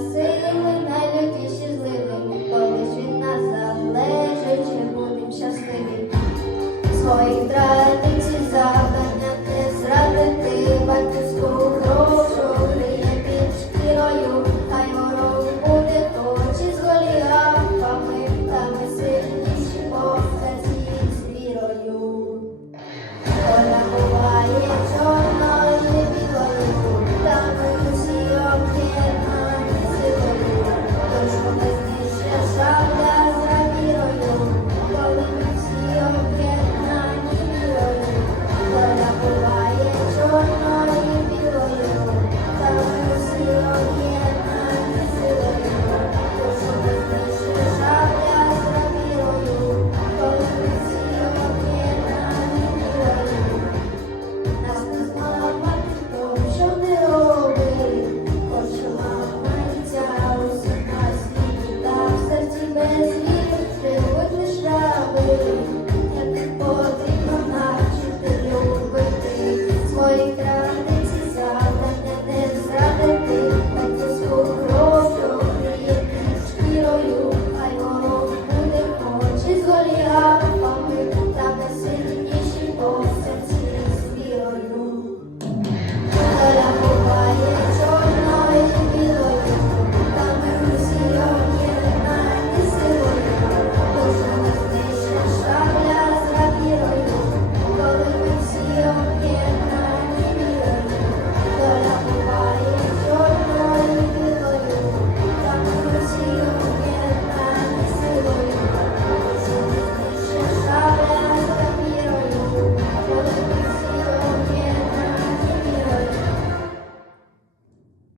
сильними, навіть і щасливими, колись від нас залежить, чи будемо щасливі. Своїх традицій завдання не зрадити батьківську грошу, гріє під шкірою, хай ворог буде точі з голіафами, та ми сильніші повстанці з вірою.